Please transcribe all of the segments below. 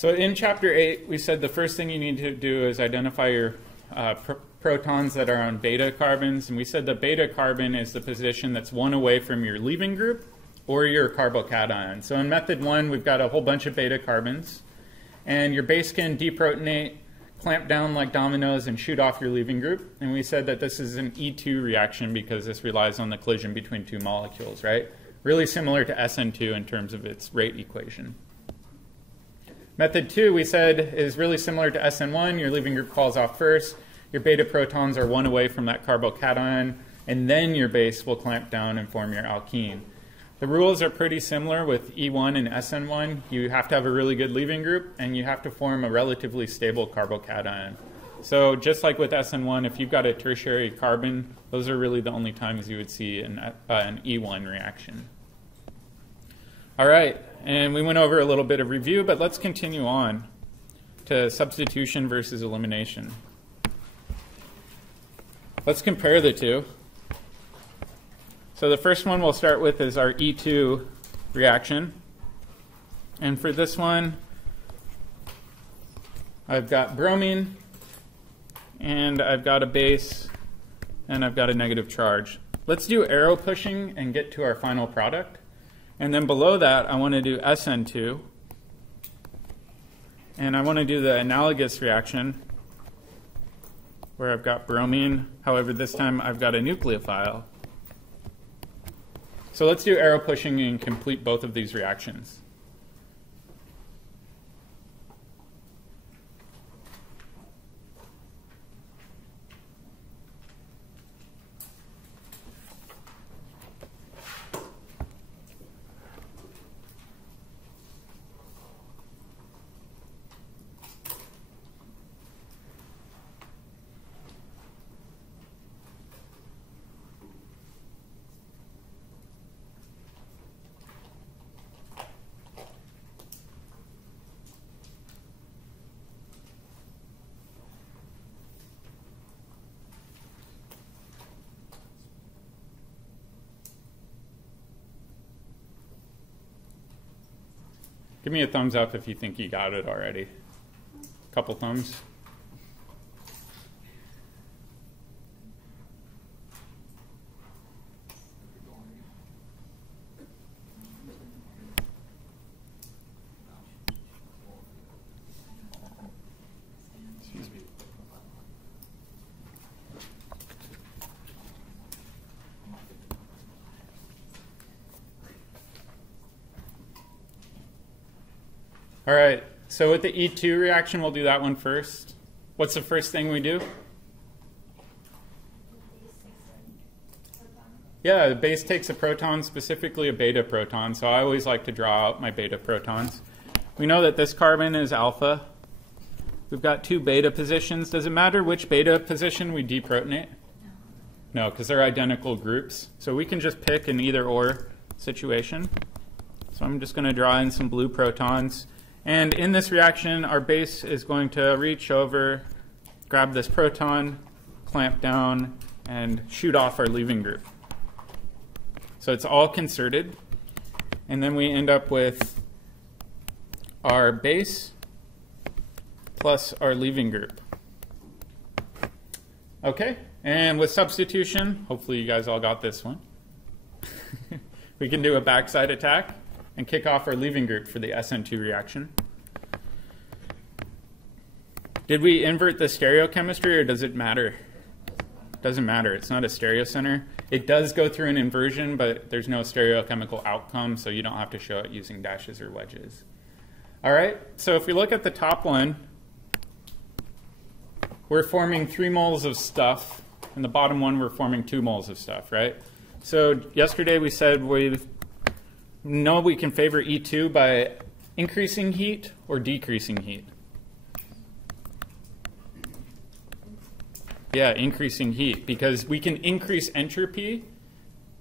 So in chapter 8, we said the first thing you need to do is identify your protons that are on beta carbons. And we said the beta carbon is the position that's one away from your leaving group or your carbocation. So in method 1, we've got a whole bunch of beta carbons. And your base can deprotonate, clamp down like dominoes, and shoot off your leaving group. And we said that this is an E2 reaction because this relies on the collision between two molecules, right? Really similar to SN2 in terms of its rate equation. Method 2, we said, is really similar to SN1. Your leaving group falls off first. Your beta protons are one away from that carbocation, and then your base will clamp down and form your alkene. The rules are pretty similar with E1 and SN1. You have to have a really good leaving group, and you have to form a relatively stable carbocation. So just like with SN1, if you've got a tertiary carbon, those are really the only times you would see an E1 reaction. All right, and we went over a little bit of review, but let's continue on to substitution versus elimination. Let's compare the two. So the first one we'll start with is our E2 reaction. And for this one, I've got bromine, and I've got a base, and I've got a negative charge. Let's do arrow pushing and get to our final product. And then below that, I want to do SN2. And I want to do the analogous reaction where I've got bromine. However, this time I've got a nucleophile. So let's do arrow pushing and complete both of these reactions. Give me a thumbs up if you think you got it already. Couple thumbs. Excuse me. All right, so with the E2 reaction, we'll do that one first. What's the first thing we do? Yeah, the base takes a proton, specifically a beta proton, so I always like to draw out my beta protons. We know that this carbon is alpha. We've got two beta positions. Does it matter which beta position we deprotonate? No, because they're identical groups. So we can just pick an either-or situation. So I'm just going to draw in some blue protons. And in this reaction, our base is going to reach over, grab this proton, clamp down, and shoot off our leaving group. So it's all concerted. And then we end up with our base plus our leaving group. Okay, and with substitution, hopefully you guys all got this one. We can do a backside attack and kick off our leaving group for the SN2 reaction. Did we invert the stereochemistry, or does it matter? Doesn't matter. It's not a stereocenter. It does go through an inversion, but there's no stereochemical outcome, so you don't have to show it using dashes or wedges. All right, so if we look at the top one, we're forming 3 moles of stuff, and the bottom one we're forming 2 moles of stuff, right? So yesterday we said we know we can favor E2 by increasing heat or decreasing heat. Yeah, increasing heat, because we can increase entropy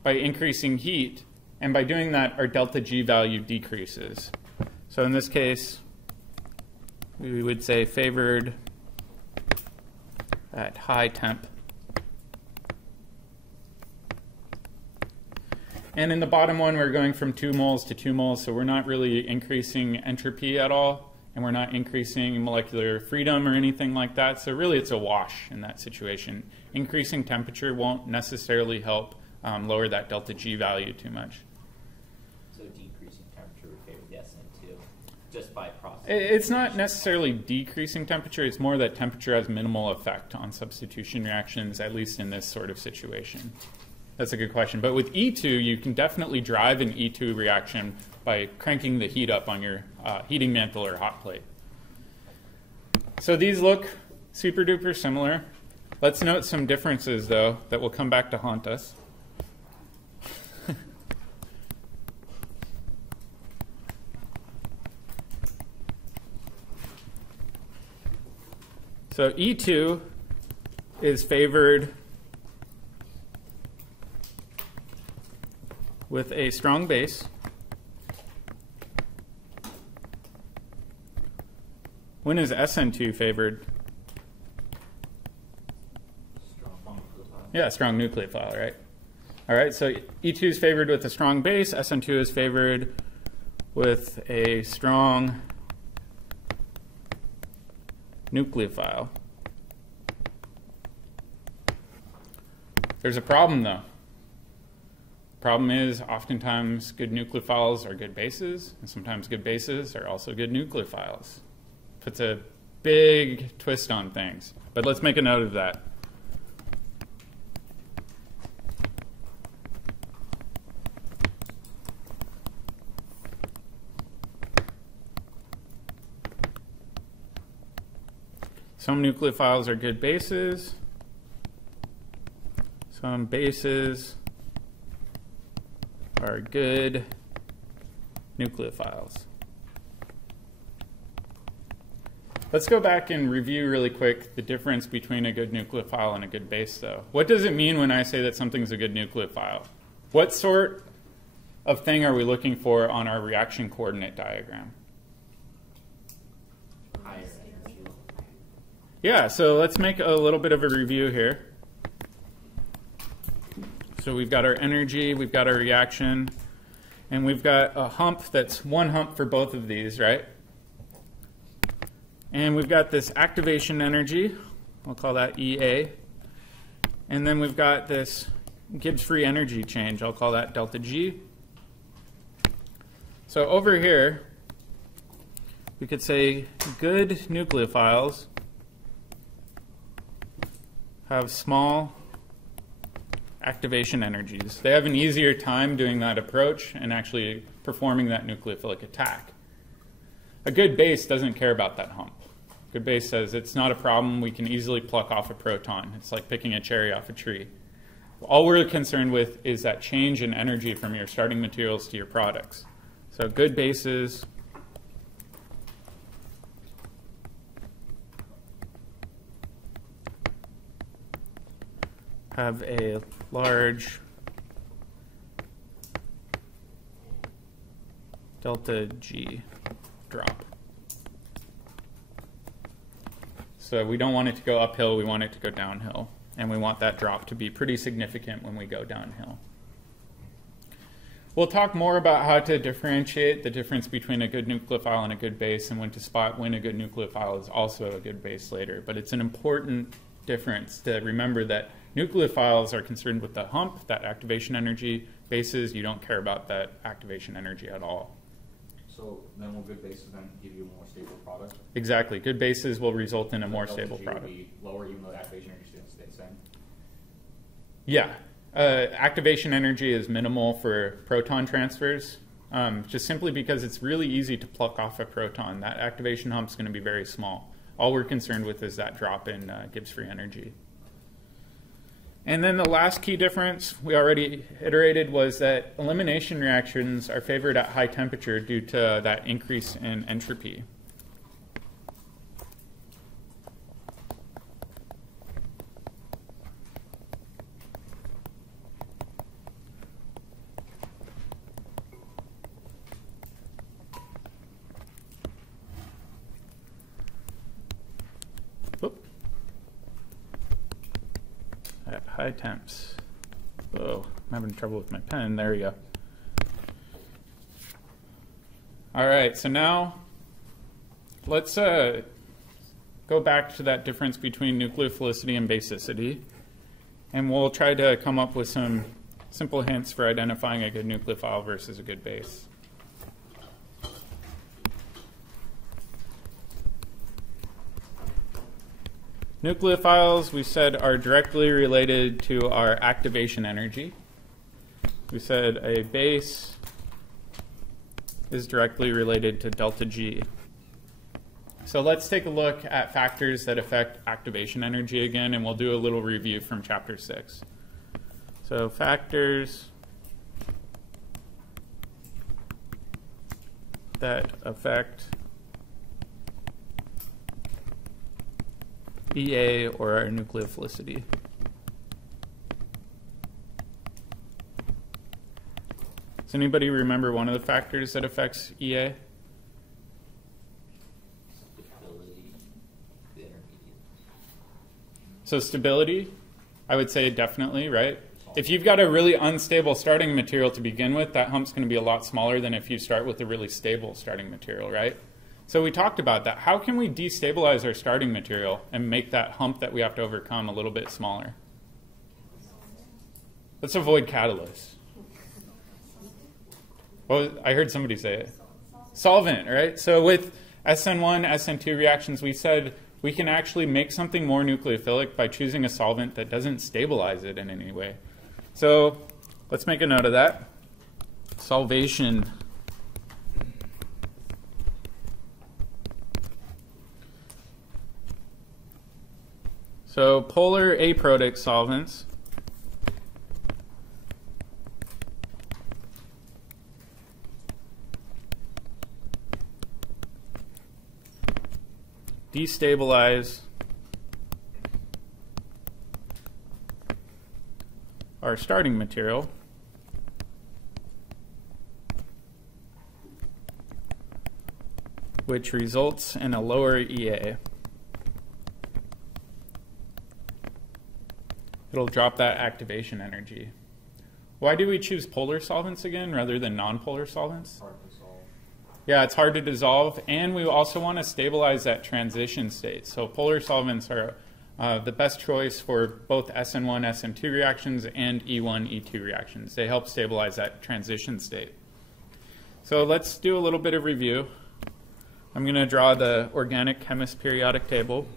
by increasing heat, and by doing that, our delta G value decreases. So in this case, we would say favored at high temp. And in the bottom one, we're going from 2 moles to 2 moles, so we're not really increasing entropy at all, and we're not increasing molecular freedom or anything like that. So really it's a wash in that situation. Increasing temperature won't necessarily help lower that delta G value too much. So decreasing temperature would favor the SN2 just by process? It's not necessarily decreasing temperature. It's more that temperature has minimal effect on substitution reactions, at least in this sort of situation. That's a good question. But with E2, you can definitely drive an E2 reaction by cranking the heat up on your heating mantle or hot plate. So these look super duper similar. Let's note some differences, though, that will come back to haunt us. So E2 is favored with a strong base. When is SN2 favored? Strong nucleophile. Yeah, strong nucleophile, right? All right, so E2 is favored with a strong base. SN2 is favored with a strong nucleophile. There's a problem, though. Problem is, oftentimes good nucleophiles are good bases, and sometimes good bases are also good nucleophiles. Puts a big twist on things, but let's make a note of that. Some nucleophiles are good bases. Some bases are good nucleophiles. Let's go back and review really quick the difference between a good nucleophile and a good base, though. What does it mean when I say that something's a good nucleophile? What sort of thing are we looking for on our reaction coordinate diagram? Higher energy. Yeah, so let's make a little bit of a review here. So we've got our energy, we've got our reaction, and we've got a hump that's one hump for both of these, right? And we've got this activation energy, we'll call that EA. And then we've got this Gibbs free energy change, I'll call that delta G. So over here, we could say good nucleophiles have small activation energies. They have an easier time doing that approach and actually performing that nucleophilic attack. A good base doesn't care about that hump. Good base says it's not a problem, we can easily pluck off a proton. It's like picking a cherry off a tree. All we're concerned with is that change in energy from your starting materials to your products. So good bases have a large delta G drop. So we don't want it to go uphill, we want it to go downhill. And we want that drop to be pretty significant when we go downhill. We'll talk more about how to differentiate the difference between a good nucleophile and a good base, and when to spot when a good nucleophile is also a good base later. But it's an important difference to remember that nucleophiles are concerned with the hump, that activation energy. Bases, you don't care about that activation energy at all. So then will good bases then give you a more stable product? Exactly. Good bases will result in a more stable LTG product. Will be lower even though the activation energy stays the same? Yeah. Activation energy is minimal for proton transfers, just simply because it's really easy to pluck off a proton. That activation hump is going to be very small. All we're concerned with is that drop in Gibbs free energy. And then the last key difference we already iterated was that elimination reactions are favored at high temperature due to that increase in entropy. At high temps. Oh, I'm having trouble with my pen. There we go. All right, so now let's go back to that difference between nucleophilicity and basicity, and we'll try to come up with some simple hints for identifying a good nucleophile versus a good base. Nucleophiles, we said, are directly related to our activation energy. We said a base is directly related to delta G. So let's take a look at factors that affect activation energy again, and we'll do a little review from Chapter 6. So factors that affect EA or our nucleophilicity. Does anybody remember one of the factors that affects EA? Stability, the intermediate. So stability, I would say definitely, right? If you've got a really unstable starting material to begin with, that hump's going to be a lot smaller than if you start with a really stable starting material, right? So we talked about that. How can we destabilize our starting material and make that hump that we have to overcome a little bit smaller? Let's avoid catalysts. Well, I heard somebody say it. Solvent, right? So with SN1, SN2 reactions, we said we can actually make something more nucleophilic by choosing a solvent that doesn't stabilize it in any way. So let's make a note of that. Solvation. So polar aprotic solvents destabilize our starting material which results in a lower EA. It'll drop that activation energy. Why do we choose polar solvents again rather than nonpolar solvents? Hard to solve. Yeah, it's hard to dissolve, and we also want to stabilize that transition state. So polar solvents are the best choice for both SN1, SN2 reactions and E1, E2 reactions. They help stabilize that transition state. So let's do a little bit of review. I'm going to draw the organic chemist periodic table.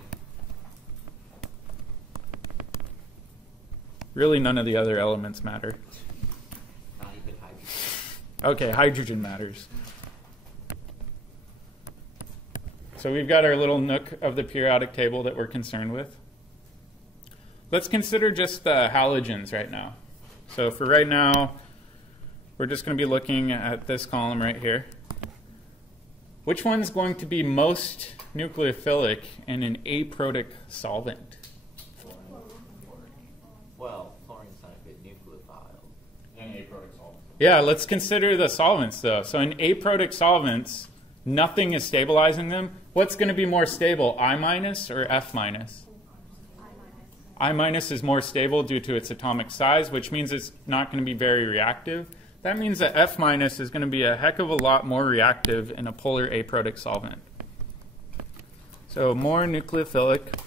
Really, none of the other elements matter. Not even hydrogen. Okay, hydrogen matters. So we've got our little nook of the periodic table that we're concerned with. Let's consider just the halogens right now. So for right now, we're just going to be looking at this column right here. Which one's going to be most nucleophilic in an aprotic solvent? Well, chlorine's not a good nucleophile. And aprotic solvent. Yeah, let's consider the solvents though. So in aprotic solvents, nothing is stabilizing them. What's going to be more stable, I minus or F minus? I minus is more stable due to its atomic size, which means it's not going to be very reactive. That means that F minus is going to be a heck of a lot more reactive in a polar aprotic solvent. So more nucleophilic.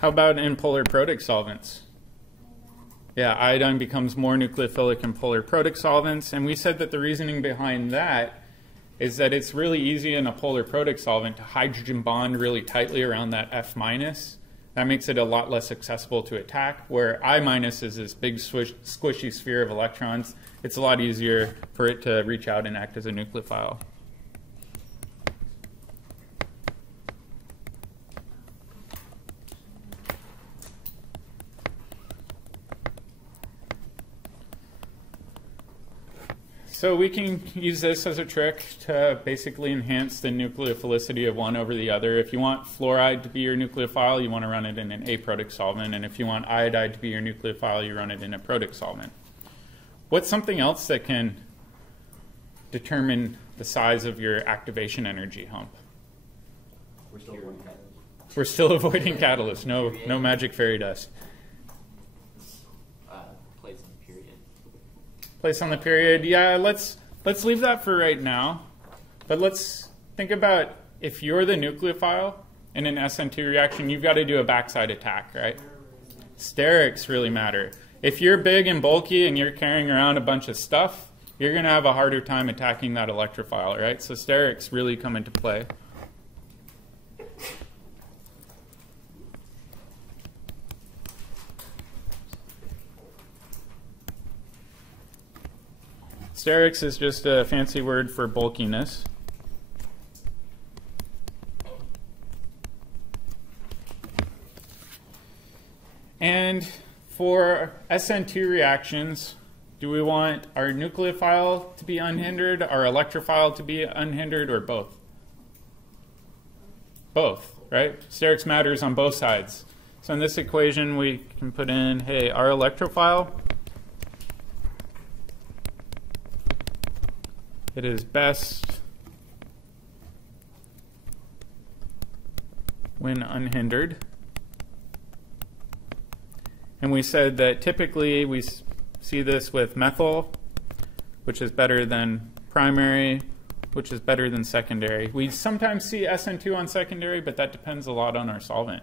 How about in polar protic solvents? Yeah, iodine becomes more nucleophilic in polar protic solvents, and we said that the reasoning behind that is that it's really easy in a polar protic solvent to hydrogen bond really tightly around that F minus. That makes it a lot less accessible to attack, where I minus is this big squishy sphere of electrons. It's a lot easier for it to reach out and act as a nucleophile. So we can use this as a trick to basically enhance the nucleophilicity of one over the other. If you want fluoride to be your nucleophile, you want to run it in an aprotic solvent. And if you want iodide to be your nucleophile, you run it in a protic solvent. What's something else that can determine the size of your activation energy hump? We're still avoiding catalysts. We're still avoiding catalysts. No magic fairy dust. Place on the period. Yeah, let's leave that for right now. But let's think about if you're the nucleophile in an SN2 reaction, you've got to do a backside attack, right? Sterics really matter. If you're big and bulky and you're carrying around a bunch of stuff, you're going to have a harder time attacking that electrophile, right? So sterics really come into play. Sterics is just a fancy word for bulkiness. And for SN2 reactions, do we want our nucleophile to be unhindered, our electrophile to be unhindered, or both? Both, right? Sterics matters on both sides. So in this equation, we can put in, hey, our electrophile, it is best when unhindered. And we said that typically we see this with methyl, which is better than primary, which is better than secondary. We sometimes see SN2 on secondary, but that depends a lot on our solvent.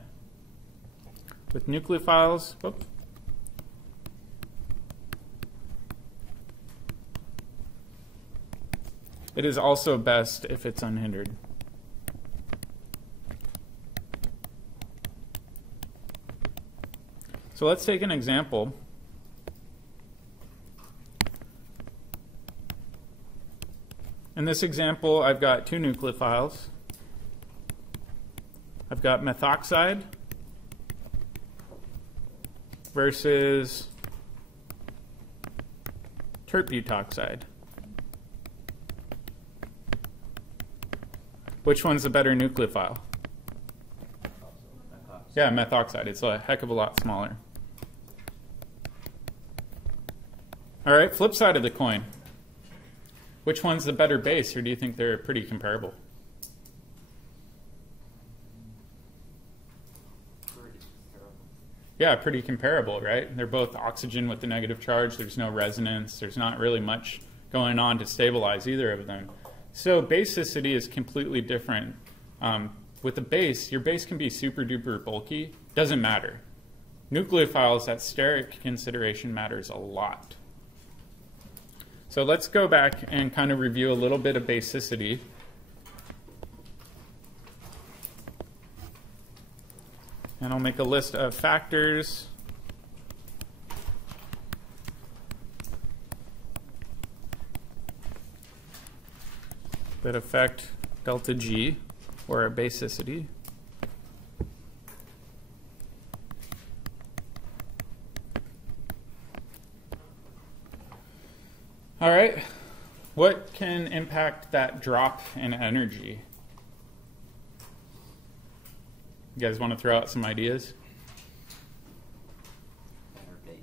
With nucleophiles, whoops. It is also best if it's unhindered. So let's take an example. In this example, I've got two nucleophiles. I've got methoxide versus tert-butoxide. Which one's the better nucleophile? Yeah, methoxide. It's a heck of a lot smaller. All right, flip side of the coin. Which one's the better base, or do you think they're pretty comparable? Yeah, pretty comparable, right? They're both oxygen with the negative charge. There's no resonance. There's not really much going on to stabilize either of them. So basicity is completely different. With the base, your base can be super duper bulky. Doesn't matter. Nucleophiles, that steric consideration matters a lot. So let's go back and kind of review a little bit of basicity. And I'll make a list of factors that affect delta G, or our basicity. All right, what can impact that drop in energy? You guys want to throw out some ideas? Better base.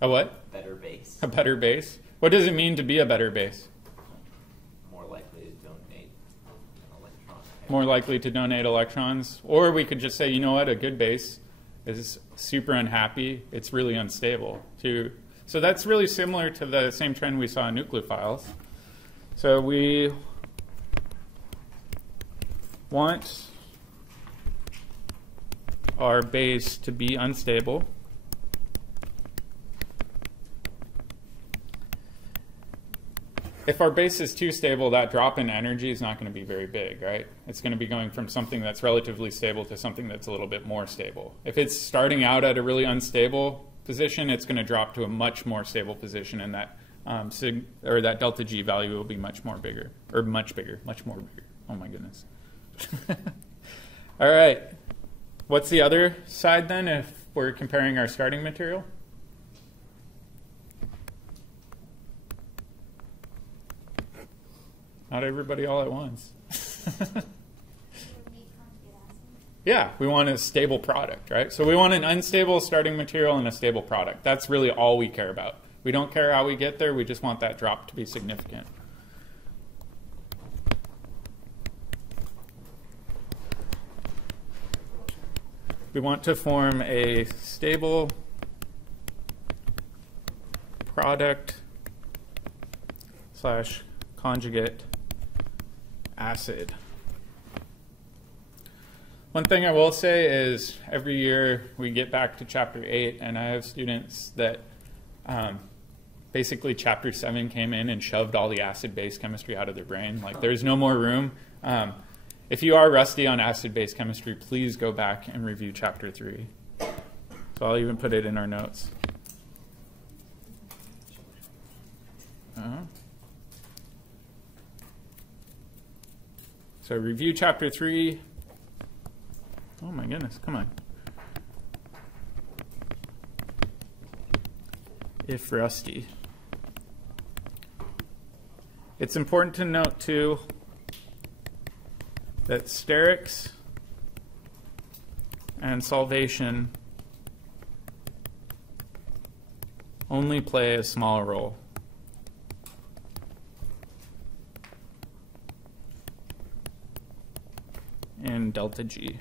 A what? Better base. A better base? What does it mean to be a better base? More likely to donate an electron. More likely to donate electrons? Or we could just say, you know what, a good base is super unhappy. It's really unstable. So that's really similar to the same trend we saw in nucleophiles. So we want our base to be unstable. If our base is too stable, that drop in energy is not going to be very big, right? It's going to be going from something that's relatively stable to something that's a little bit more stable. If it's starting out at a really unstable position, it's going to drop to a much more stable position, and that that delta G value will be much more bigger, or much bigger, much more bigger. Oh my goodness. All right. What's the other side then if we're comparing our starting material? Not everybody all at once. Yeah, we want a stable product, right? So we want an unstable starting material and a stable product. That's really all we care about. We don't care how we get there. We just want that drop to be significant. We want to form a stable product / conjugate acid. One thing I will say is every year we get back to chapter 8, and I have students that basically chapter 7 came in and shoved all the acid-base chemistry out of their brain. Like, there's no more room. If you are rusty on acid-base chemistry, please go back and review chapter 3. So I'll even put it in our notes. So review chapter 3. Oh my goodness, come on. If rusty. It's important to note too that sterics and solvation only play a small role. In delta G.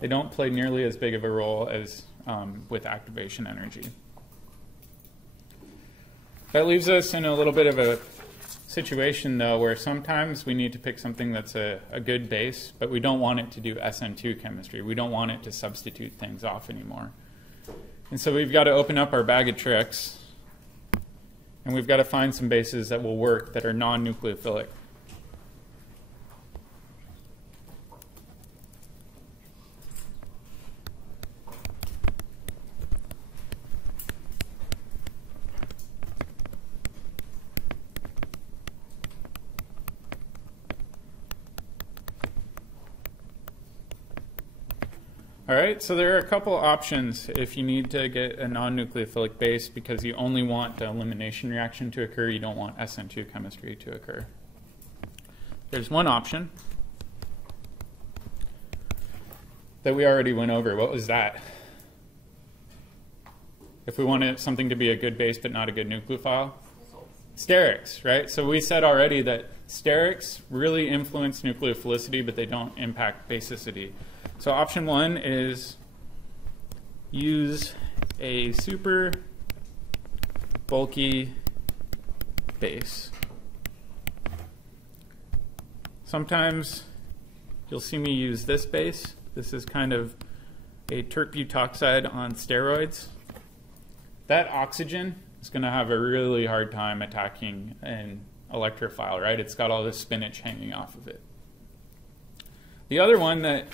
They don't play nearly as big of a role as with activation energy. That leaves us in a little bit of a situation, though, where sometimes we need to pick something that's a good base, but we don't want it to do SN2 chemistry. We don't want it to substitute things off anymore. And so we've got to open up our bag of tricks, and we've got to find some bases that will work that are non-nucleophilic. All right, so there are a couple options if you need to get a non-nucleophilic base because you only want the elimination reaction to occur. You don't want SN2 chemistry to occur. There's one option that we already went over. What was that? If we wanted something to be a good base but not a good nucleophile? Sterics, right? So we said already that sterics really influence nucleophilicity, but they don't impact basicity. So option 1 is use a super bulky base. Sometimes you'll see me use this base. This is kind of a tert-butoxide on steroids. That oxygen is going to have a really hard time attacking an electrophile, right? It's got all this spinach hanging off of it. The other one that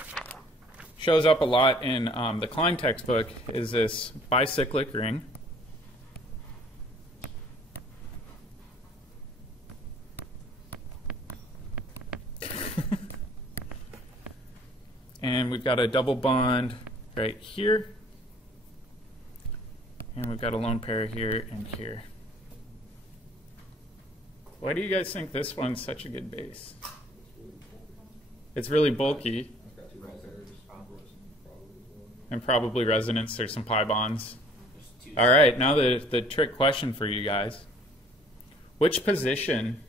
shows up a lot in the Klein textbook is this bicyclic ring. And we've got a double bond right here. And we've got a lone pair here and here. Why do you guys think this one's such a good base? It's really bulky. And probably resonance. There's some pi bonds. All right, now the trick question for you guys. Which position,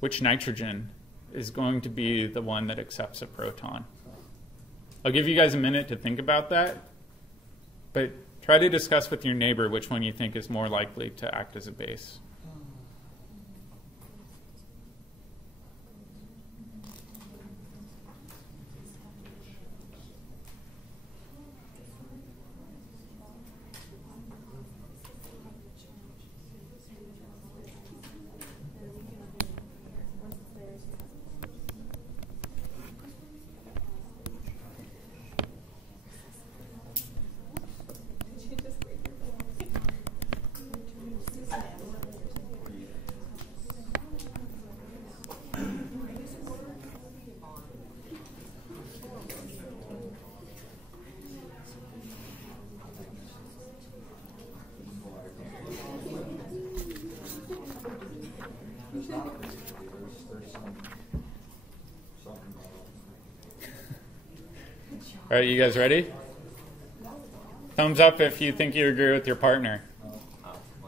which nitrogen, is going to be the one that accepts a proton? I'll give you guys a minute to think about that. But try to discuss with your neighbor which one you think is more likely to act as a base. All right, you guys ready? Thumbs up if you think you agree with your partner.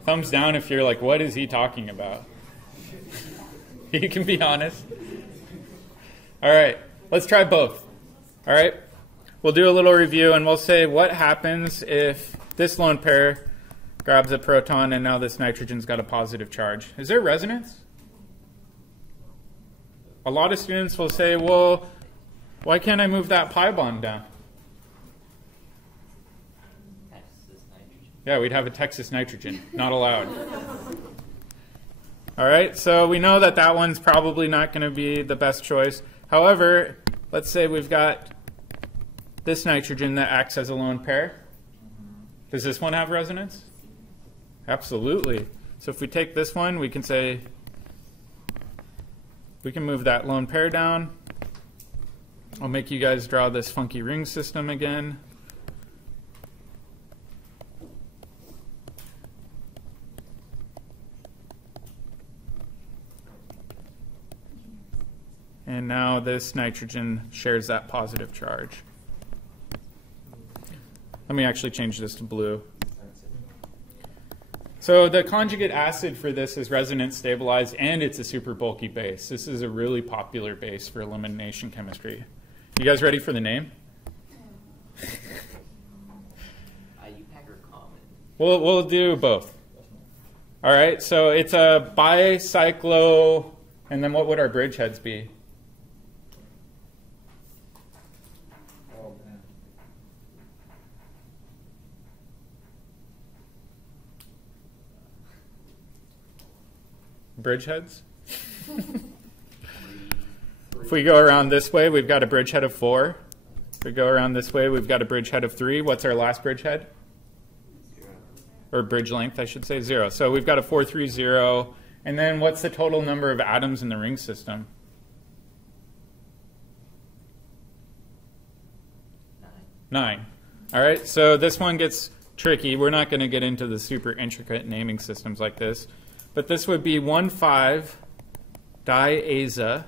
Thumbs down if you're like, what is he talking about? You can be honest. All right, let's try both. All right, we'll do a little review and we'll say what happens if this lone pair grabs a proton and now this nitrogen's got a positive charge. Is there resonance? a lot of students will say, well, why can't I move that pi bond down? Texas nitrogen. Yeah, we'd have a Texas nitrogen. Not allowed. All right, so we know that that one's probably not going to be the best choice. However, let's say we've got this nitrogen that acts as a lone pair. Does this one have resonance? Absolutely. So if we take this one, we can say, we can move that lone pair down. I'll make you guys draw this funky ring system again. And now this nitrogen shares that positive charge. Let me actually change this to blue. So the conjugate acid for this is resonance stabilized, and it's a super bulky base. This is a really popular base for elimination chemistry. You guys ready for the name? IUPAC or common? We'll do both. All right, so it's a bicyclo, and then what would our bridgeheads be? Bridgeheads? If we go around this way, we've got a bridgehead of 4. If we go around this way, we've got a bridgehead of 3. What's our last bridgehead? 0. Or bridge length, I should say, 0. So we've got a 4, 3, 0. And then what's the total number of atoms in the ring system? 9. All right, so this one gets tricky. We're not going to get into the super intricate naming systems like this. But this would be 1,5-diaza,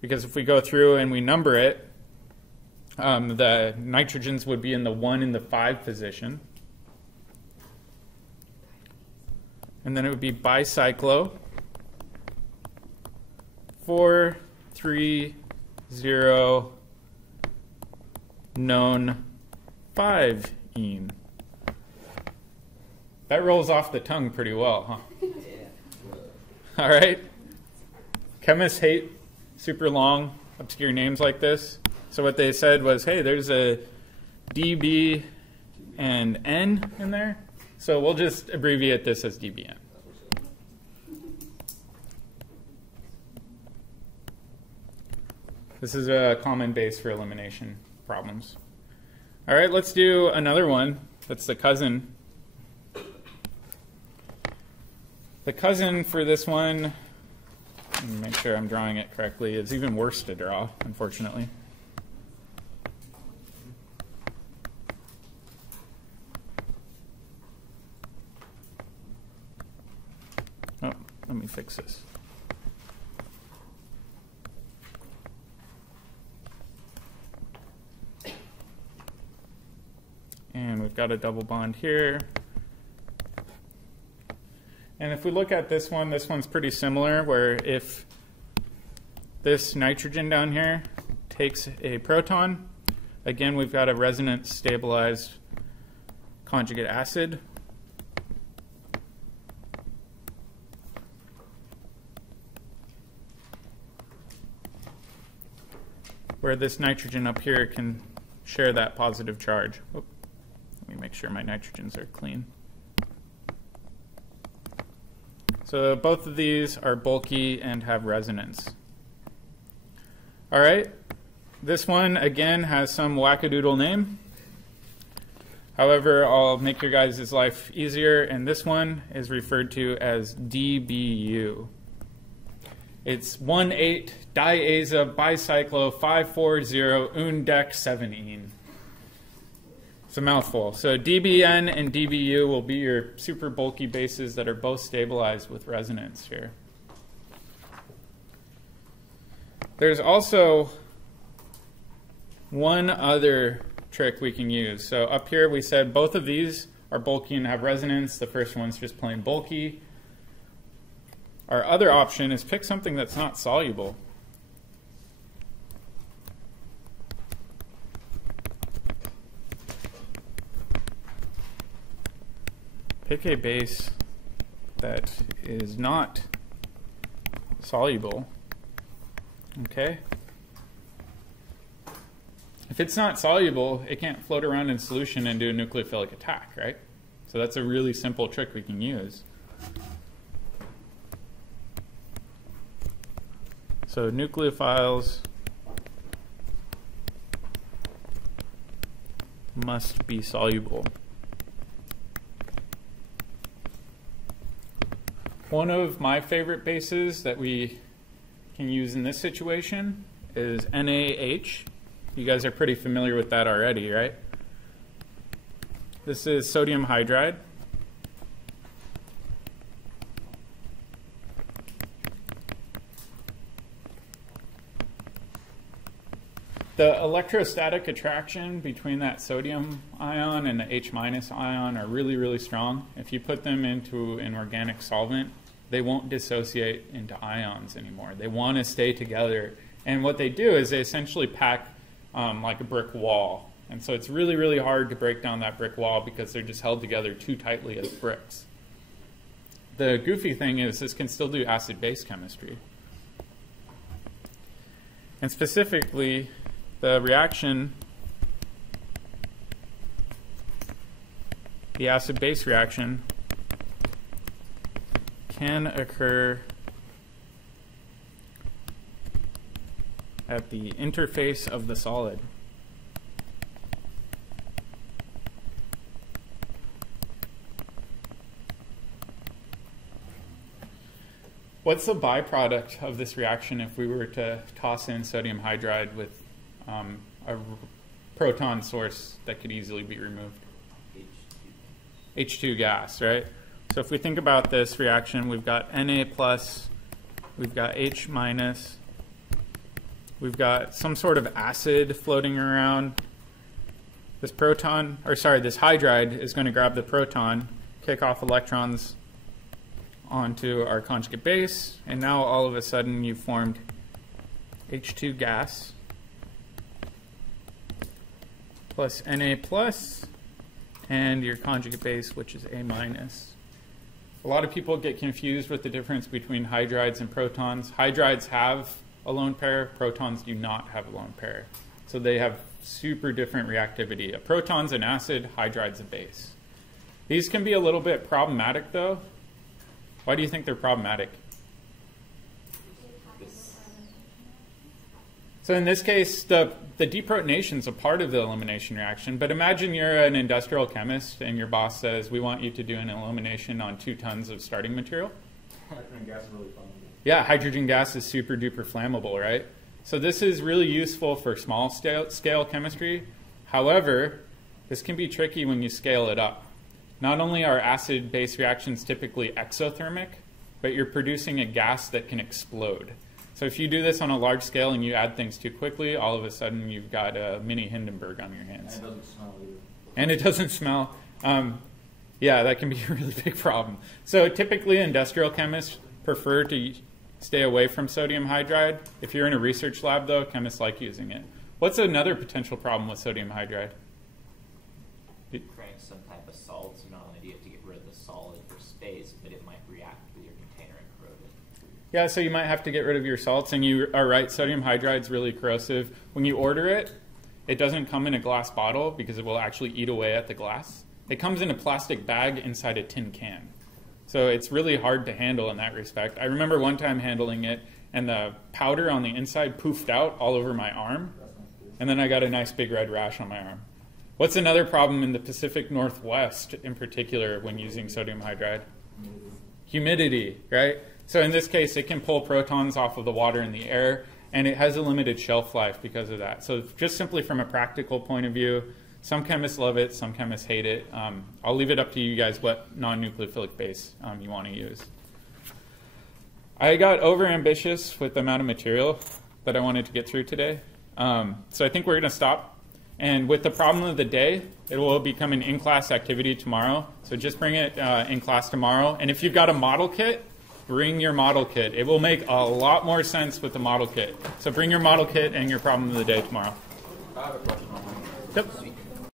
because if we go through and we number it, the nitrogens would be in the 1 and the 5 position. And then it would be bicyclo, 4, 3, 0, known 5-ene. That rolls off the tongue pretty well, huh? All right. Chemists hate super long, obscure names like this. So what they said was, hey, there's a DB and N in there. So we'll just abbreviate this as DBN. This is a common base for elimination problems. All right, let's do another one. That's the cousin. The cousin for this one, let me make sure I'm drawing it correctly, is even worse to draw, unfortunately. Oh, let me fix this. And we've got a double bond here. And if we look at this one's pretty similar, where if this nitrogen down here takes a proton, again, we've got a resonance stabilized conjugate acid. Where this nitrogen up here can share that positive charge. Oop. Let me make sure my nitrogens are clean. So both of these are bulky and have resonance. All right, this one again has some wackadoodle name. However, I'll make your guys' life easier, and this one is referred to as DBU. It's 1,8-diaza bicyclo 5,4,0 It's a mouthful. So DBN and DBU will be your super bulky bases that are both stabilized with resonance here. There's also one other trick we can use. So up here we said both of these are bulky and have resonance. The first one's just plain bulky. Our other option is pick something that's not soluble. Pick a base that is not soluble. Okay. If it's not soluble, it can't float around in solution and do a nucleophilic attack, right? So that's a really simple trick we can use. So nucleophiles must be soluble. One of my favorite bases that we can use in this situation is NaH. You guys are pretty familiar with that already, right? This is sodium hydride. The electrostatic attraction between that sodium ion and the H- ion are really, really strong. If you put them into an organic solvent, they won't dissociate into ions anymore. They want to stay together. And what they do is they essentially pack like a brick wall. And so it's really, really hard to break down that brick wall because they're just held together too tightly as bricks. The goofy thing is this can still do acid-base chemistry. And specifically, the reaction, the acid-base reaction, can occur at the interface of the solid. What's the byproduct of this reaction if we were to toss in sodium hydride with a proton source that could easily be removed? H2 gas, right? So if we think about this reaction, we've got Na+, we've got H-, we've got some sort of acid floating around. This proton, or sorry, this hydride is going to grab the proton, kick off electrons onto our conjugate base, and now all of a sudden you've formed H2 gas plus Na plus and your conjugate base, which is A minus. A lot of people get confused with the difference between hydrides and protons. Hydrides have a lone pair, protons do not have a lone pair. So they have super different reactivity. A proton's an acid, hydride's a base. These can be a little bit problematic though. Why do you think they're problematic? So in this case, the deprotonation is a part of the elimination reaction, but imagine you're an industrial chemist and your boss says, we want you to do an elimination on 2 tons of starting material. Hydrogen gas is really flammable. Yeah, hydrogen gas is super duper flammable, right? So this is really useful for small scale chemistry. However, this can be tricky when you scale it up. Not only are acid-base reactions typically exothermic, but you're producing a gas that can explode. So if you do this on a large scale and you add things too quickly, all of a sudden you've got a mini Hindenburg on your hands. And it doesn't smell either. And it doesn't smell. Yeah, that can be a really big problem. So typically industrial chemists prefer to stay away from sodium hydride. If you're in a research lab, though, chemists like using it. What's another potential problem with sodium hydride? Creating some type of salt, so not only do you have to get rid of the solid for space, but it might react with your container and corrode it. Yeah, so you might have to get rid of your salts, and you are right, sodium hydride is really corrosive. When you order it, it doesn't come in a glass bottle because it will actually eat away at the glass. It comes in a plastic bag inside a tin can. So it's really hard to handle in that respect. I remember one time handling it, and the powder on the inside poofed out all over my arm, and then I got a nice big red rash on my arm. What's another problem in the Pacific Northwest in particular when using sodium hydride? Humidity, right? So in this case, it can pull protons off of the water in the air, and it has a limited shelf life because of that. So just simply from a practical point of view, some chemists love it, some chemists hate it. I'll leave it up to you guys what non-nucleophilic base you want to use. I got overambitious with the amount of material that I wanted to get through today. So I think we're going to stop. And with the problem of the day, it will become an in-class activity tomorrow. So just bring it in class tomorrow. And if you've got a model kit, bring your model kit. It will make a lot more sense with the model kit. So bring your model kit and your problem of the day tomorrow. I have a question on that. Yep.